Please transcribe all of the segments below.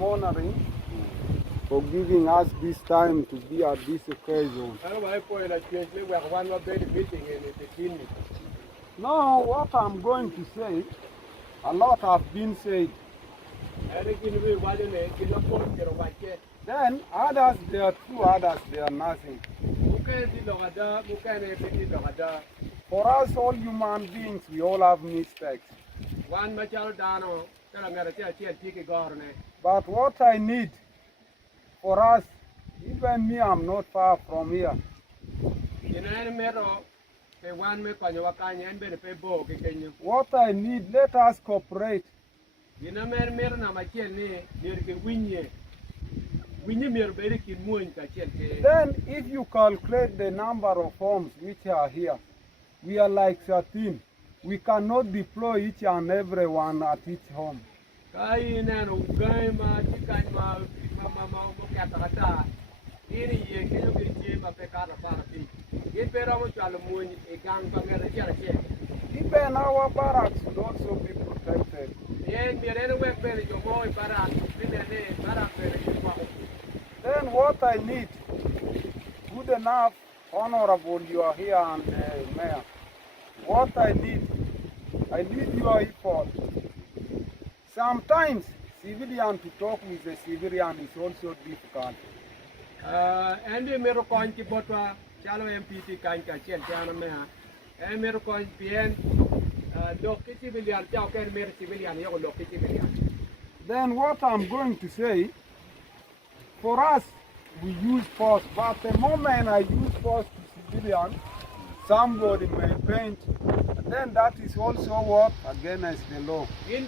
honoring for giving us this time to be at this occasion. Now, what I'm going to say, a lot have been said. Then others, they are true, others, they are nothing. For us, all human beings, we all have mistakes. But what I need for us, even me, I'm not far from here. What I need, let us cooperate. Then if you calculate the number of homes which are here, we are like 13. We cannot deploy each and every one at each home. Even our barracks should also be protected. Then what I need, good enough, honorable, you are here and mayor. What I need your effort. Sometimes civilian to talk with a civilian is also difficult. And the American Kibotwa, Chalo MPT Kanka Chana Mea, and American PN, Doki civilian, Chauker Mer civilian, Yoki civilian. Then what I'm going to say, for us, we use force, but the moment I use force to civilian, somebody may paint, and then that is also what against the law. Then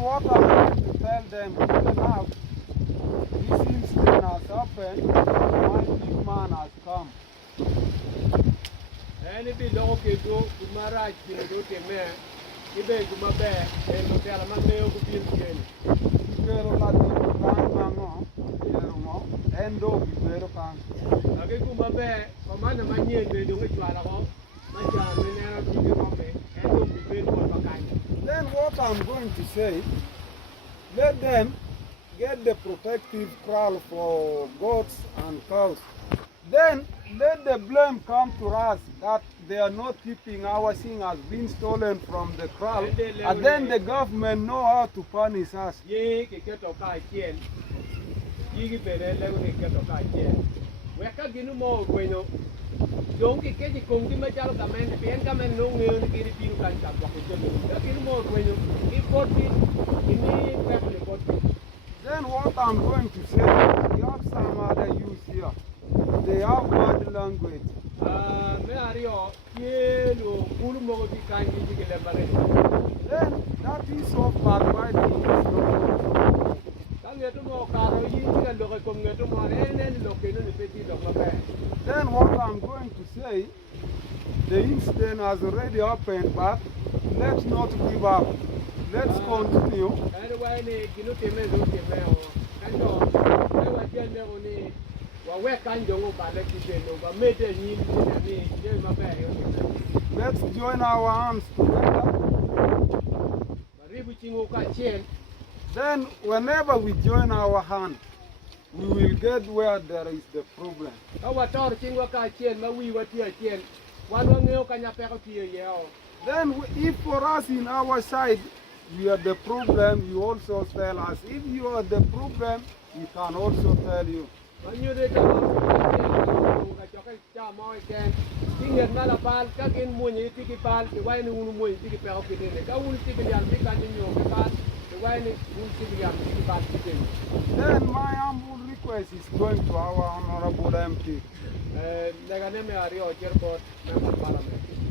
what I'm going to tell them, now, this incident has happened, my big man has come. And if you don't go to my right, you go to me. Ibe gumabe eno tela mameo kupilkeni. Pero la dito kan mango, mo endo pero kan. Age gumabe komana manye be do ngitwala ko. Maja menera tibi kombe endo bibelo bakanya. Then what I'm going to say, let them get the protective kraal for goats and cows. Then let the blame come to us that they are not keeping our thing has been stolen from the crowd, and then the government know how to punish us. Then what I'm going to say, we have some other use here. They have bad language. Then that is so backbiting. Then what I'm going to say, the incident has already happened, but let's not give up. Let's continue. Let's join our hands together. Then whenever we join our hands, we will get where there is the problem. Then if for us in our side, you are the problem, you also tell us. If you are the problem, we can also tell you. Then my humble request is going to our honorable MP.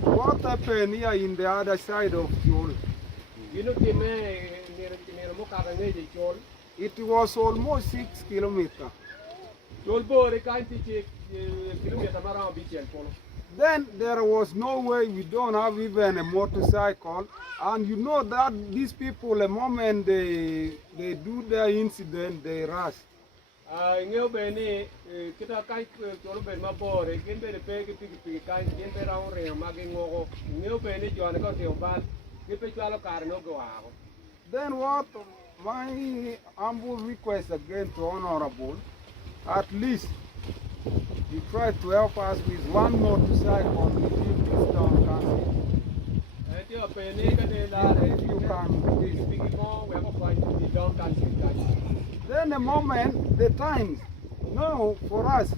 What happened here in the other side of Chol? It was almost 6 kilometers. Then there was no way, we don't have even a motorcycle. And you know that these people, the moment they do their incident, they rush. ngeo Bene kita kai choro ben mabore kin be pe ki pigi kai kin be raun re ma gi ngogo ngeo Bene jo ne ko te ban ki pe chalo kar no go ago. Then what my humble request again to Honorable, at least you try to help us with one motorcycle within this town council. If you can, then the moment, the times, no, for us,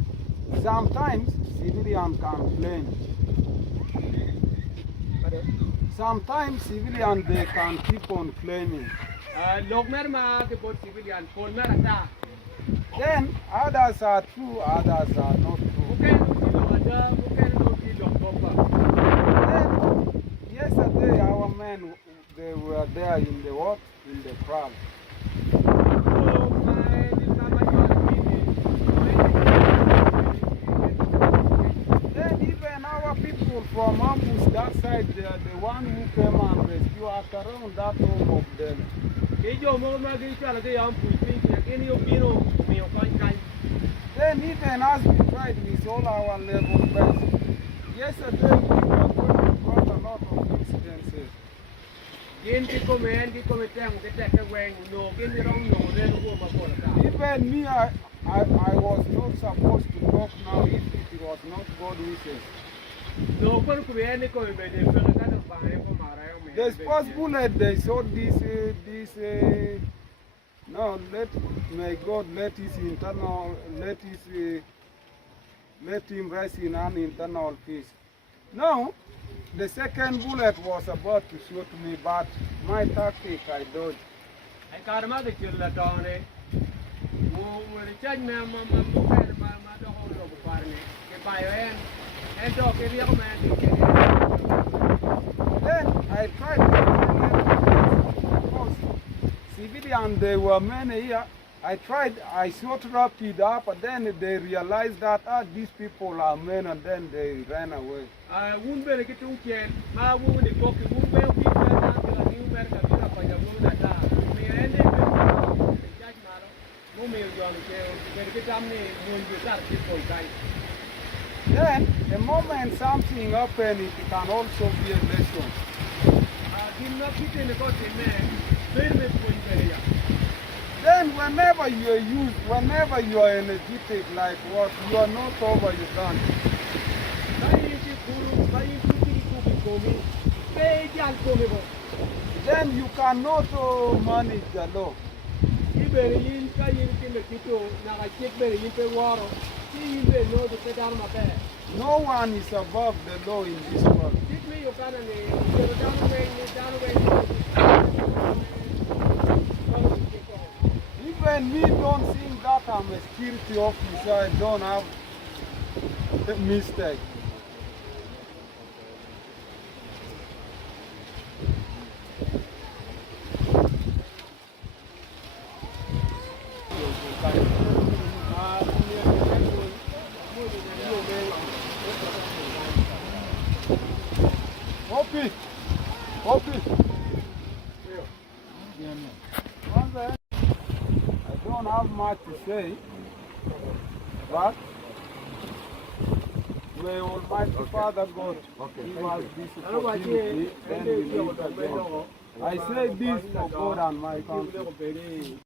sometimes civilian can claim. Sometimes civilian they can keep on claiming. Then others are true, others are not true. Then yesterday our men they were there in the what? In the crowd. Then even our people from Ambush that side, they are the one who came and rescued us around that home of them. Then even as we tried with all our level best, yesterday we got a lot of incidences. Even me, I was not supposed to talk now if it was not God wishes. The sports bullet, they saw this, no, may God let his internal, let him rest in an internal peace. Now, the second bullet was about to shoot me, but my tactic, I dodged. Then I tried to because civilian, there were many here. I shot rapid up, and then they realized that these people are men, and then they ran away. Then, the moment something happens, it can also be a lesson. Then whenever you are energetic like what, you are not over Uganda. Then you cannot manage the law. No one is above the law in this world. Even me don't think that I'm a security officer, I don't have a mistake. Copy. I don't have much to say, but may Almighty Father God give us this opportunity, then we meet again. I say this for God and my country.